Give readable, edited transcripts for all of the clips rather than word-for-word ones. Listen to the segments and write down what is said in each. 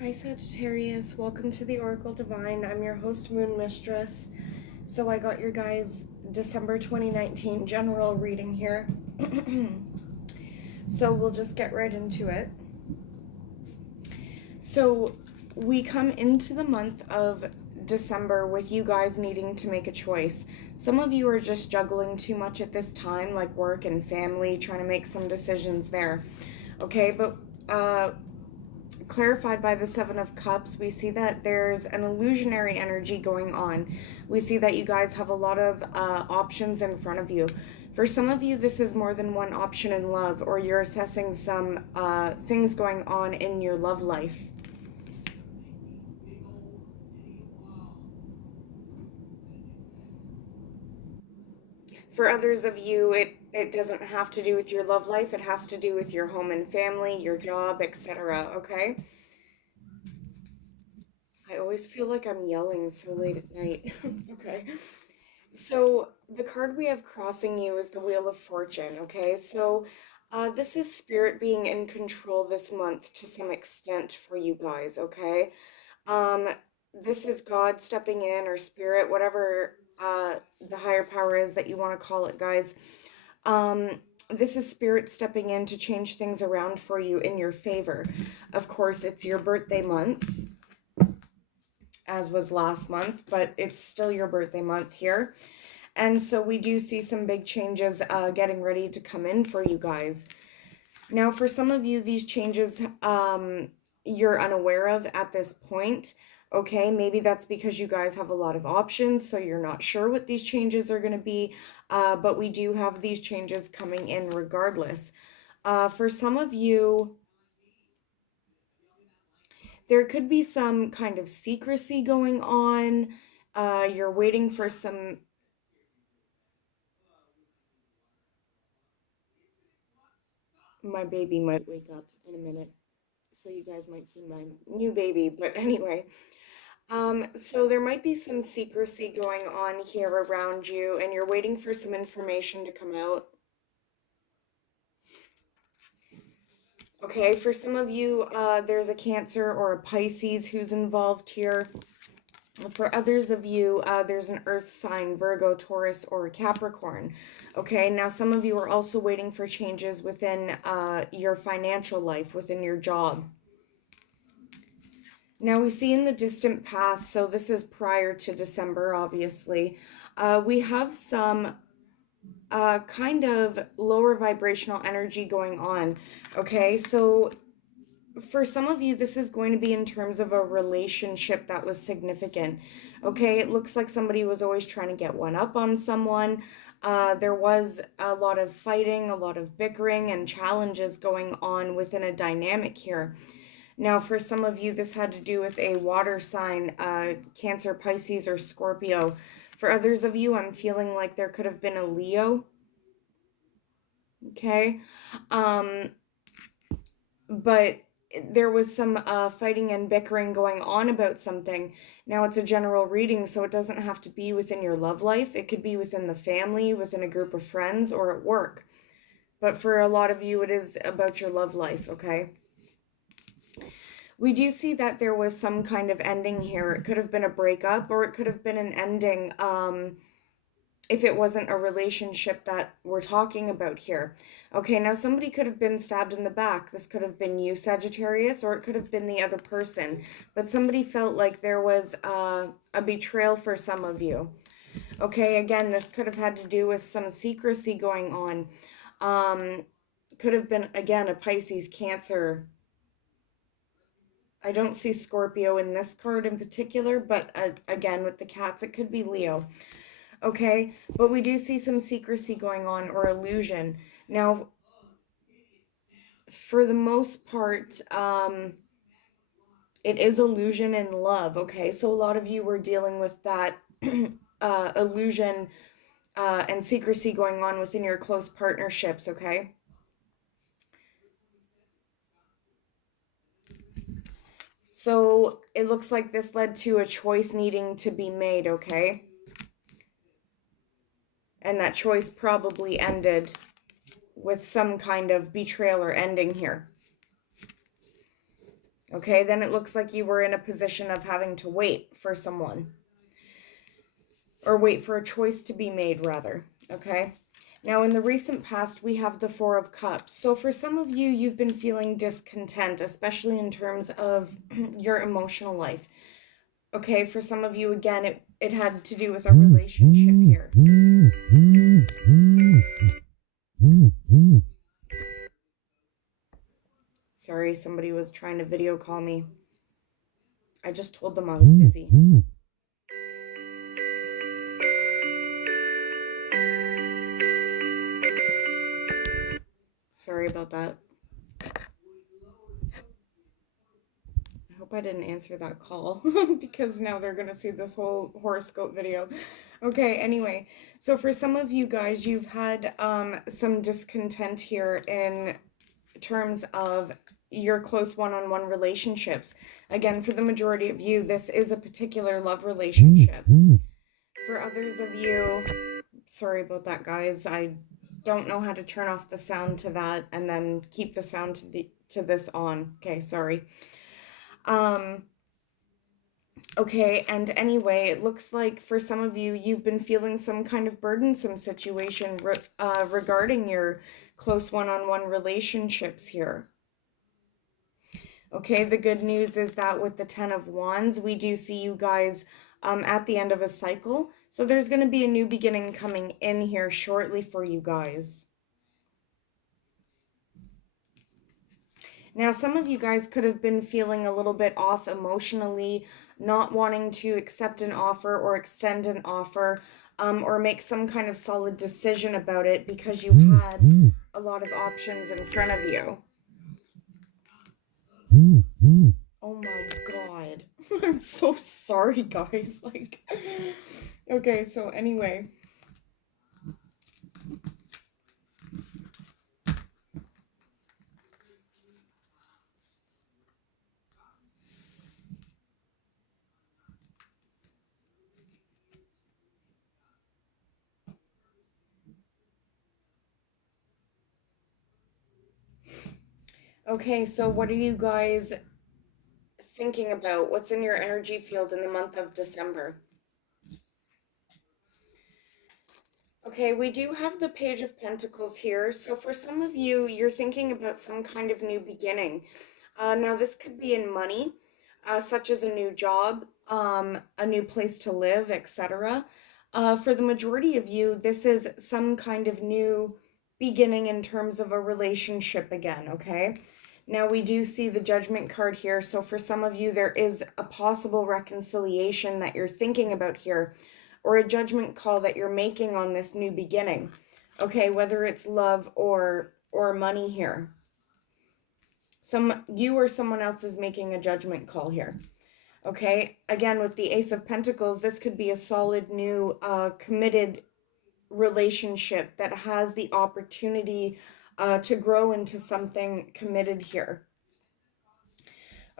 Hi Sagittarius, welcome to the Oracle Divine. I'm your host, Moon Mistress. So I got your guys' December 2019 general reading here. So we'll just get right into it. So we come into the month of December with you guys needing to make a choice. Some of you are just juggling too much at this time, like work and family, trying to make some decisions there. Okay, but clarified by the Seven of Cups, we see that there's an illusionary energy going on. We see that you guys have a lot of options in front of you. For some of you, this is more than one option in love, or you're assessing some things going on in your love life. For others of you, it doesn't have to do with your love life. It has to do with your home and family, your job, etc. Okay? I always feel like I'm yelling so late at night. Okay. So the card we have crossing you is the Wheel of Fortune, okay? So this is spirit being in control this month to some extent for you guys, okay? Um, this is God stepping in, or spirit, whatever the higher power is that you want to call it, guys. This is spirit stepping in to change things around for you in your favor. Of course, it's your birthday month, as was last month, but it's still your birthday month here. And so we do see some big changes getting ready to come in for you guys. Now, for some of you, these changes you're unaware of at this point. Okay, maybe that's because you guys have a lot of options, so you're not sure what these changes are going to be. But we do have these changes coming in regardless. For some of you, there could be some kind of secrecy going on. You're waiting for some... My baby might wake up in a minute, so you guys might see my new baby. But anyway, so there might be some secrecy going on here around you, and you're waiting for some information to come out. Okay, for some of you, there's a Cancer or a Pisces who's involved here. For others of you, there's an earth sign, Virgo, Taurus, or Capricorn. Okay, now some of you are also waiting for changes within your financial life, within your job. Now we see in the distant past, so this is prior to December, obviously, we have some kind of lower vibrational energy going on. Okay, so for some of you, this is going to be in terms of a relationship that was significant. Okay, it looks like somebody was always trying to get one up on someone. There was a lot of fighting, a lot of bickering, and challenges going on within a dynamic here. Now, for some of you, this had to do with a water sign, Cancer, Pisces, or Scorpio. For others of you, I'm feeling like there could have been a Leo. Okay. But there was some fighting and bickering going on about something. Now, it's a general reading, so it doesn't have to be within your love life. It could be within the family, within a group of friends, or at work. But for a lot of you, it is about your love life, okay? We do see that there was some kind of ending here. It could have been a breakup, or it could have been an ending if it wasn't a relationship that we're talking about here. Okay, now somebody could have been stabbed in the back. This could have been you, Sagittarius, or it could have been the other person. But somebody felt like there was a betrayal for some of you. Okay, again, this could have had to do with some secrecy going on. Could have been, again, a Pisces, Cancer. I don't see Scorpio in this card in particular, but again, with the cats, it could be Leo. Okay, but we do see some secrecy going on, or illusion. Now, for the most part, it is illusion in love, okay? So a lot of you were dealing with that illusion and secrecy going on within your close partnerships, okay? So it looks like this led to a choice needing to be made, okay? And that choice probably ended with some kind of betrayal or ending here. Okay, then it looks like you were in a position of having to wait for someone. Or wait for a choice to be made, rather. Okay? Now, in the recent past, we have the Four of Cups. So for some of you, you've been feeling discontent, especially in terms of your emotional life. Okay, for some of you, again, it had to do with a relationship here. Sorry, somebody was trying to video call me. I just told them I was busy. Sorry about that. I hope I didn't answer that call because now they're going to see this whole horoscope video. Okay, anyway, so for some of you guys, you've had some discontent here in terms of your close one-on-one relationships. Again, for the majority of you, this is a particular love relationship. For others of you, sorry about that, guys. I don't know how to turn off the sound to that and then keep the sound to this on. Okay, sorry. Okay, and anyway, it looks like for some of you, you've been feeling some kind of burdensome situation regarding your close one-on-one relationships here. Okay, the good news is that with the Ten of Wands, we do see you guys at the end of a cycle. So there's going to be a new beginning coming in here shortly for you guys. Now, some of you guys could have been feeling a little bit off emotionally, not wanting to accept an offer or extend an offer, or make some kind of solid decision about it because you had a lot of options in front of you. Oh my God. I'm so sorry, guys. Like, okay, so anyway. Okay, so what are you guys thinking about? What's in your energy field in the month of December? Okay, we do have the Page of Pentacles here. So for some of you, you're thinking about some kind of new beginning. Now, this could be in money, such as a new job, a new place to live, etc. For the majority of you, this is some kind of new beginning in terms of a relationship again, okay? Now, we do see the Judgment card here. So for some of you, there is a possible reconciliation that you're thinking about here, or a judgment call that you're making on this new beginning. Okay, whether it's love or money here. You or someone else is making a judgment call here. Okay, again, with the Ace of Pentacles, this could be a solid new committed relationship that has the opportunity to grow into something committed here.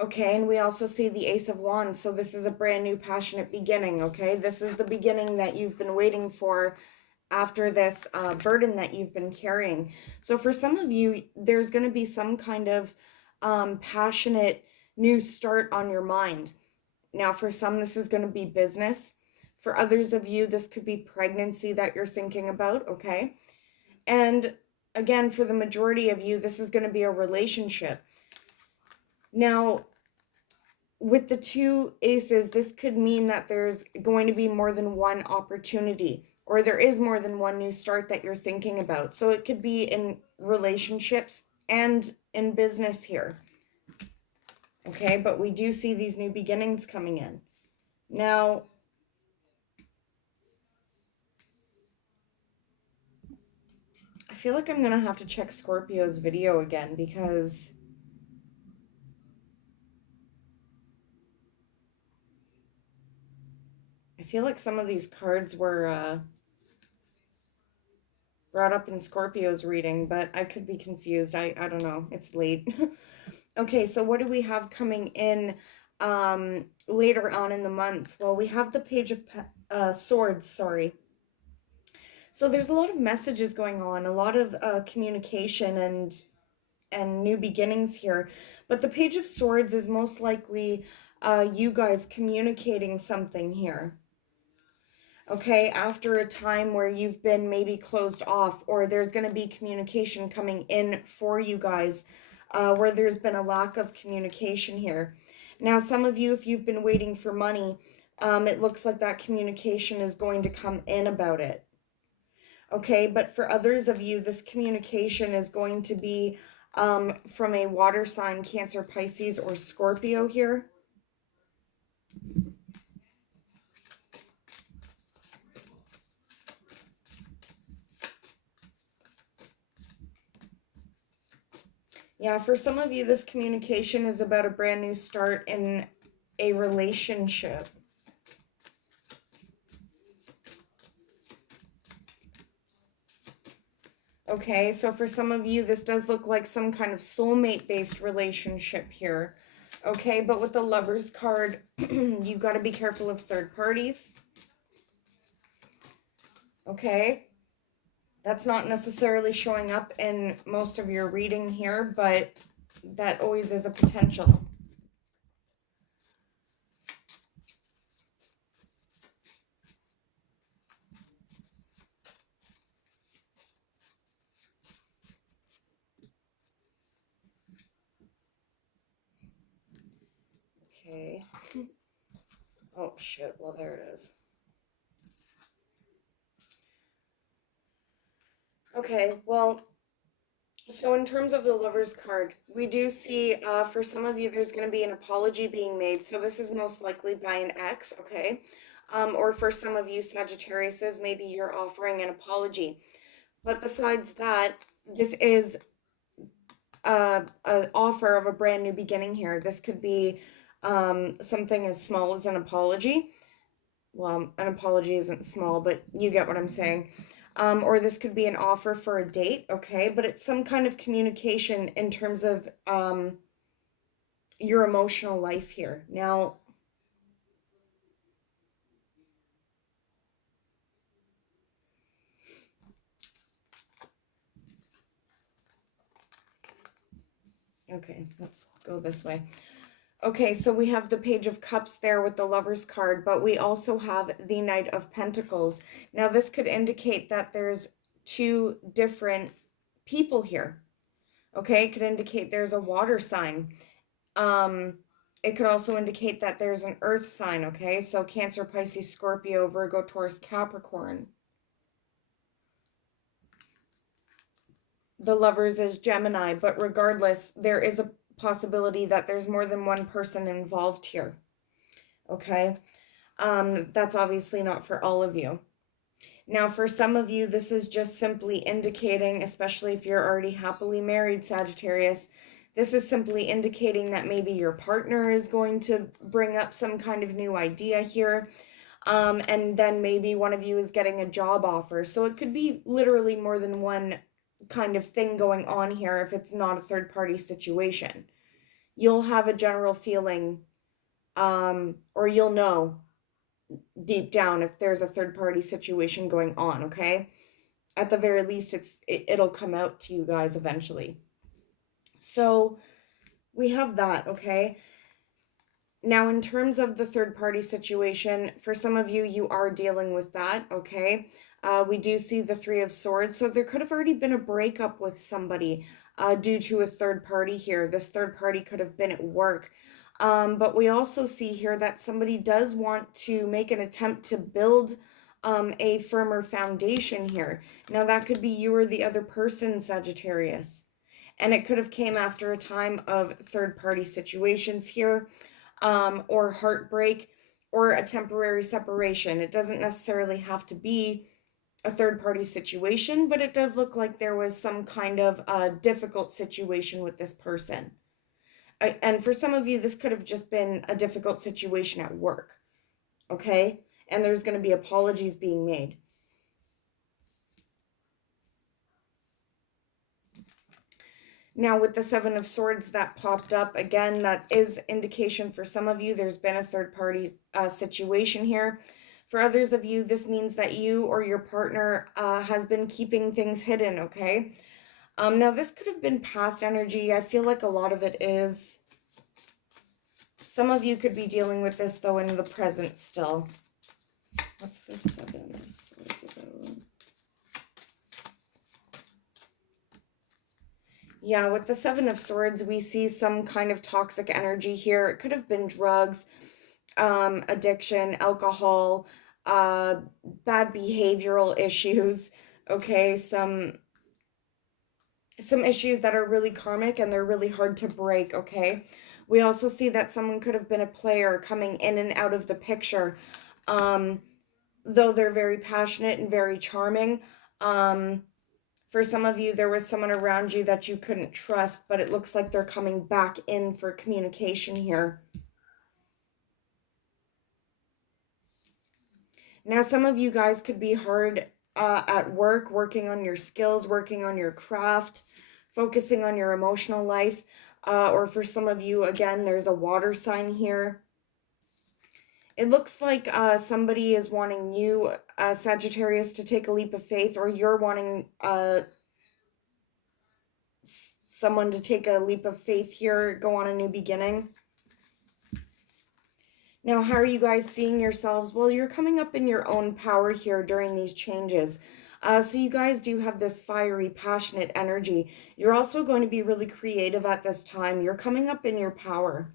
Okay, and we also see the Ace of Wands, so this is a brand new passionate beginning, okay? This is the beginning that you've been waiting for after this burden that you've been carrying. So for some of you, there's going to be some kind of passionate new start on your mind. Now, for some, this is going to be business. For others of you, this could be pregnancy that you're thinking about, okay? And again, for the majority of you, this is going to be a relationship. Now, with the two aces, this could mean that there's going to be more than one opportunity, or there is more than one new start that you're thinking about. So it could be in relationships and in business here. Okay, but we do see these new beginnings coming in. Now, I feel like I'm going to have to check Scorpio's video again because I feel like some of these cards were brought up in Scorpio's reading, but I could be confused. I don't know. It's late. Okay, so what do we have coming in later on in the month? Well, we have the Page of Swords, sorry. So there's a lot of messages going on, a lot of communication and new beginnings here. But the Page of Swords is most likely you guys communicating something here. Okay, after a time where you've been maybe closed off, or there's going to be communication coming in for you guys, where there's been a lack of communication here. Now, some of you, if you've been waiting for money, it looks like that communication is going to come in about it. Okay, but for others of you, this communication is going to be from a water sign, Cancer, Pisces, or Scorpio here. Yeah, for some of you, this communication is about a brand new start in a relationship. Okay, so for some of you, this does look like some kind of soulmate-based relationship here. Okay, but with the Lovers card, you've got to be careful of third parties. Okay, that's not necessarily showing up in most of your reading here, but that always is a potential. Okay. Oh, shit. Well, there it is. Okay, well, so in terms of the Lover's card, we do see for some of you there's going to be an apology being made. So this is most likely by an ex, okay? Or for some of you Sagittariuses, maybe you're offering an apology. But besides that, this is an offer of a brand new beginning here. This could be something as small as an apology. Well, an apology isn't small, but you get what I'm saying. Or this could be an offer for a date, okay? But it's some kind of communication in terms of your emotional life here. Now, okay, let's go this way. Okay, so we have the Page of Cups there with the Lover's card, but we also have the Knight of Pentacles. Now, this could indicate that there's two different people here. Okay, it could indicate there's a water sign. It could also indicate that there's an earth sign, okay? So Cancer, Pisces, Scorpio, Virgo, Taurus, Capricorn. The Lovers is Gemini, but regardless, there is a possibility that there's more than one person involved here, okay? That's obviously not for all of you. Now, for some of you, this is just simply indicating, especially if you're already happily married, Sagittarius, this is simply indicating that maybe your partner is going to bring up some kind of new idea here. And then maybe one of you is getting a job offer. So it could be literally more than one kind of thing going on here if it's not a third party situation. You'll have a general feeling, or you'll know deep down if there's a third party situation going on, okay? At the very least, it'll come out to you guys eventually. So we have that, okay? Now, in terms of the third party situation, for some of you, you are dealing with that, okay? We do see the Three of Swords, so there could have already been a breakup with somebody due to a third party here. This third party could have been at work. But we also see here that somebody does want to make an attempt to build a firmer foundation here. Now, that could be you or the other person, Sagittarius. And it could have came after a time of third-party situations here, or heartbreak, or a temporary separation. It doesn't necessarily have to be a third-party situation, but it does look like there was some kind of difficult situation with this person. And for some of you, this could have just been a difficult situation at work, okay? And there's going to be apologies being made. Now, with the Seven of Swords that popped up, again, that is indication for some of you there's been a third-party situation here. For others of you, this means that you or your partner has been keeping things hidden, okay? Now this could have been past energy. I feel like a lot of it is. Some of you could be dealing with this, though, in the present still. What's this 7 of Swords about? Yeah, with the 7 of Swords, we see some kind of toxic energy here. It could have been drugs, addiction, alcohol, bad behavioral issues, okay? Some issues that are really karmic and they're really hard to break, okay? We also see that someone could have been a player coming in and out of the picture. Though they're very passionate and very charming, for some of you, there was someone around you that you couldn't trust, but it looks like they're coming back in for communication here. Now, some of you guys could be hard at work, working on your skills, working on your craft, focusing on your emotional life. Or for some of you, again, there's a water sign here. It looks like somebody is wanting you, Sagittarius, to take a leap of faith, or you're wanting someone to take a leap of faith here, go on a new beginning. Now, how are you guys seeing yourselves? Well, you're coming up in your own power here during these changes. So you guys do have this fiery, passionate energy. You're also going to be really creative at this time. You're coming up in your power.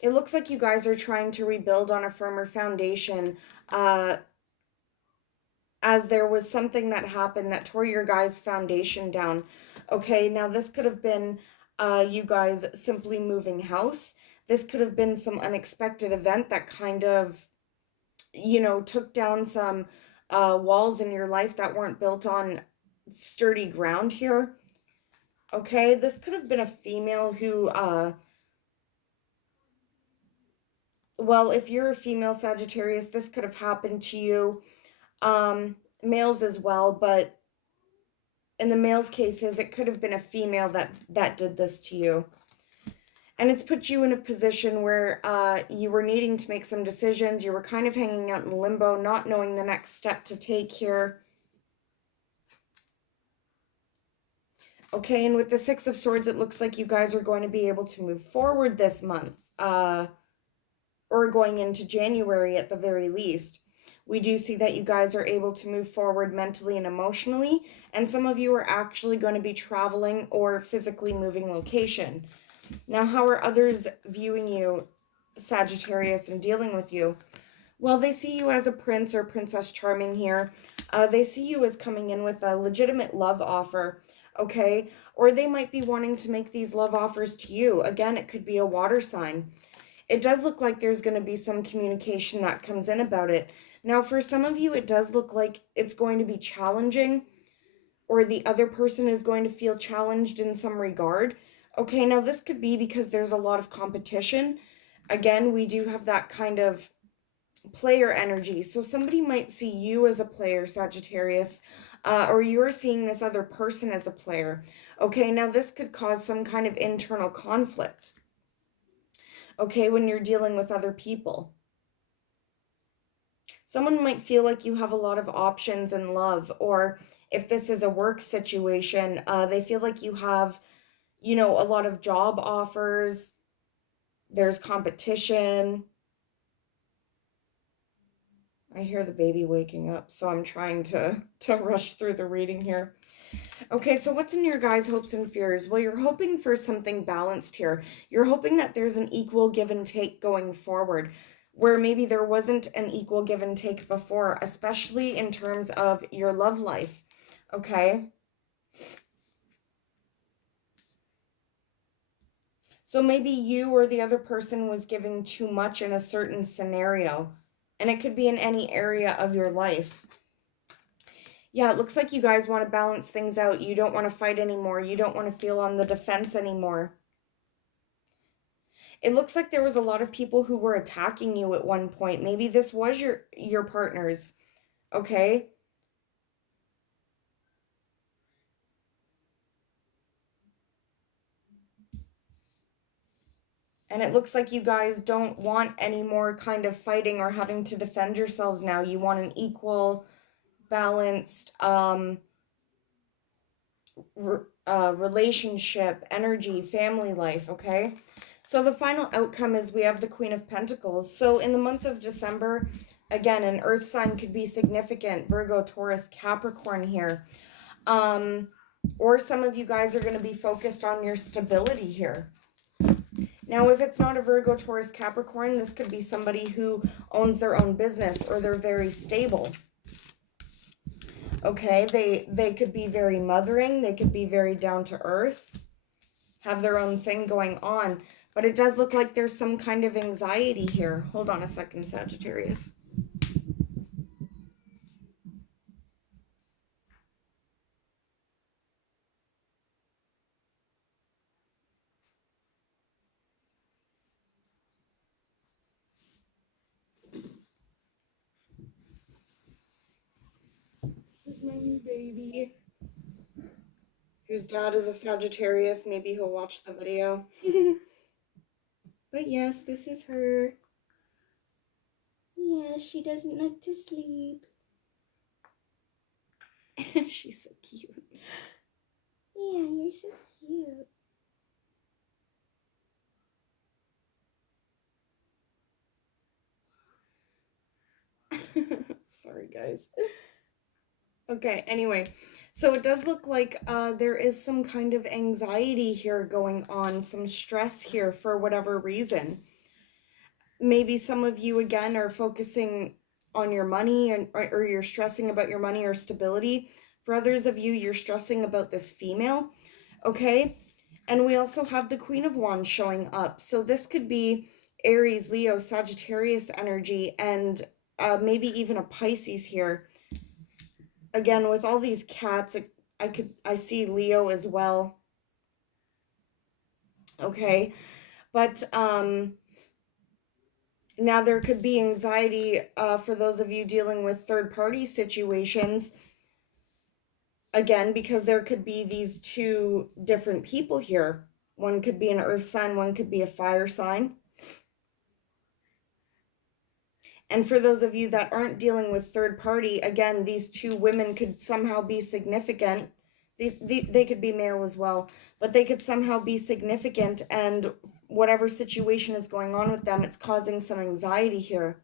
It looks like you guys are trying to rebuild on a firmer foundation, as there was something that happened that tore your guys' foundation down. Okay, now this could have been you guys simply moving house. This could have been some unexpected event that kind of, you know, took down some walls in your life that weren't built on sturdy ground here. Okay, this could have been a female who, well, if you're a female Sagittarius, this could have happened to you. Males as well, but in the male's cases, it could have been a female that did this to you. And it's put you in a position where you were needing to make some decisions. You were kind of hanging out in limbo, not knowing the next step to take here. Okay, and with the 6 of Swords, it looks like you guys are going to be able to move forward this month, or going into January at the very least. We do see that you guys are able to move forward mentally and emotionally, and some of you are actually going to be traveling or physically moving location. Now, how are others viewing you, Sagittarius, and dealing with you? Well, they see you as a prince or princess charming here. They see you as coming in with a legitimate love offer, okay? Or they might be wanting to make these love offers to you. Again, it could be a water sign. It does look like there's going to be some communication that comes in about it. Now, for some of you, it does look like it's going to be challenging, or the other person is going to feel challenged in some regard. Okay, now this could be because there's a lot of competition. Again, we do have that kind of player energy. So somebody might see you as a player, Sagittarius, or you're seeing this other person as a player. Okay, now this could cause some kind of internal conflict. Okay, when you're dealing with other people. Someone might feel like you have a lot of options in love, or if this is a work situation, they feel like you have, you know, a lot of job offers. There's competition. I hear the baby waking up, so I'm trying to rush through the reading here. Okay, so what's in your guys' hopes and fears? Well, you're hoping for something balanced here. You're hoping that there's an equal give and take going forward, where maybe there wasn't an equal give and take before, especially in terms of your love life, okay? So maybe you or the other person was giving too much in a certain scenario, and it could be in any area of your life. Yeah, it looks like you guys want to balance things out. You don't want to fight anymore. You don't want to feel on the defense anymore. It looks like there was a lot of people who were attacking you at one point. Maybe this was your partners, okay? And it looks like you guys don't want any more kind of fighting or having to defend yourselves now. You want an equal balanced relationship, energy, family life, okay? So the final outcome is we have the Queen of Pentacles. So in the month of December, again, an earth sign could be significant. Virgo, Taurus, Capricorn here. Or some of you guys are going to be focused on your stability here. Now, if it's not a Virgo, Taurus, Capricorn, this could be somebody who owns their own business or they're very stable. Okay, they could be very mothering. They could be very down to earth, have their own thing going on. But it does look like there's some kind of anxiety here. Hold on a second, Sagittarius. This is my new baby, whose dad is a Sagittarius. Maybe he'll watch the video. But yes, this is her. Yeah, she doesn't like to sleep. She's so cute. Yeah, you're so cute. Sorry, guys. Okay, anyway, so it does look like there is some kind of anxiety here going on, some stress here for whatever reason. Maybe some of you, again, are focusing on your money or you're stressing about your money or stability. For others of you, you're stressing about this female, okay? And we also have the Queen of Wands showing up. So this could be Aries, Leo, Sagittarius energy, and maybe even a Pisces here. Again, with all these cats, I see Leo as well. Okay, but now there could be anxiety for those of you dealing with third-party situations. Again, because there could be these two different people here. One could be an earth sign, one could be a fire sign. And for those of you that aren't dealing with third party, again, these two women could somehow be significant. They could be male as well, but they could somehow be significant, and whatever situation is going on with them, it's causing some anxiety here.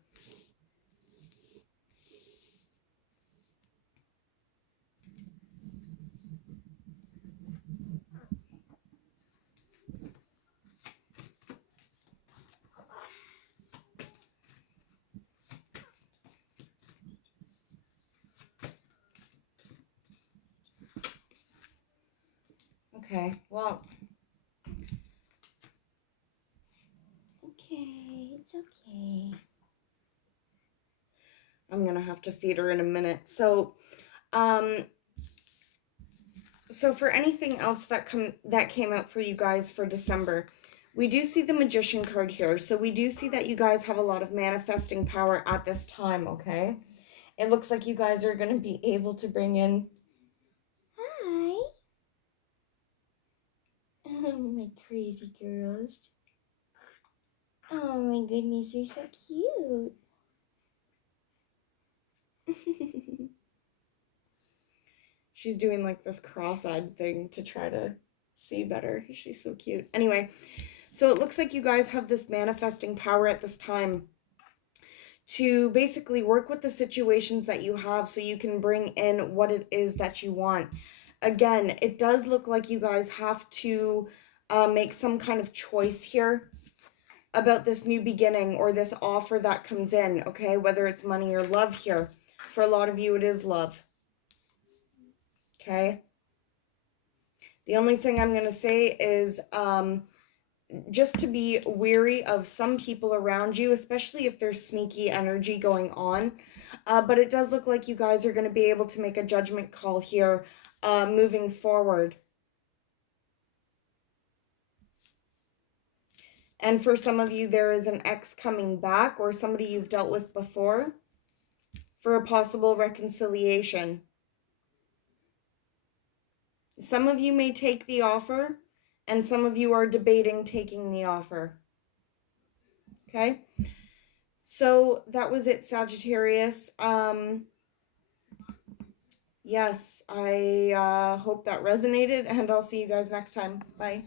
Okay, well, okay, it's okay. I'm gonna have to feed her in a minute. So for anything else that came out for you guys for December, we do see the Magician card here. So we do see that you guys have a lot of manifesting power at this time, okay? It looks like you guys are going to be able to bring in... Hi! Oh, my crazy girls. Oh my goodness, you're so cute. She's doing like this cross-eyed thing to try to see better. She's so cute. Anyway, so it looks like you guys have this manifesting power at this time to basically work with the situations that you have so you can bring in what it is that you want. Again, it does look like you guys have to make some kind of choice here about this new beginning or this offer that comes in, okay? Whether it's money or love here. For a lot of you, it is love. Okay? The only thing I'm going to say is just to be wary of some people around you, especially if there's sneaky energy going on. But it does look like you guys are going to be able to make a judgment call here moving forward. And for some of you, there is an ex coming back or somebody you've dealt with before for a possible reconciliation. Some of you may take the offer, and some of you are debating taking the offer. Okay? So that was it, Sagittarius. Yes, I hope that resonated, and I'll see you guys next time. Bye.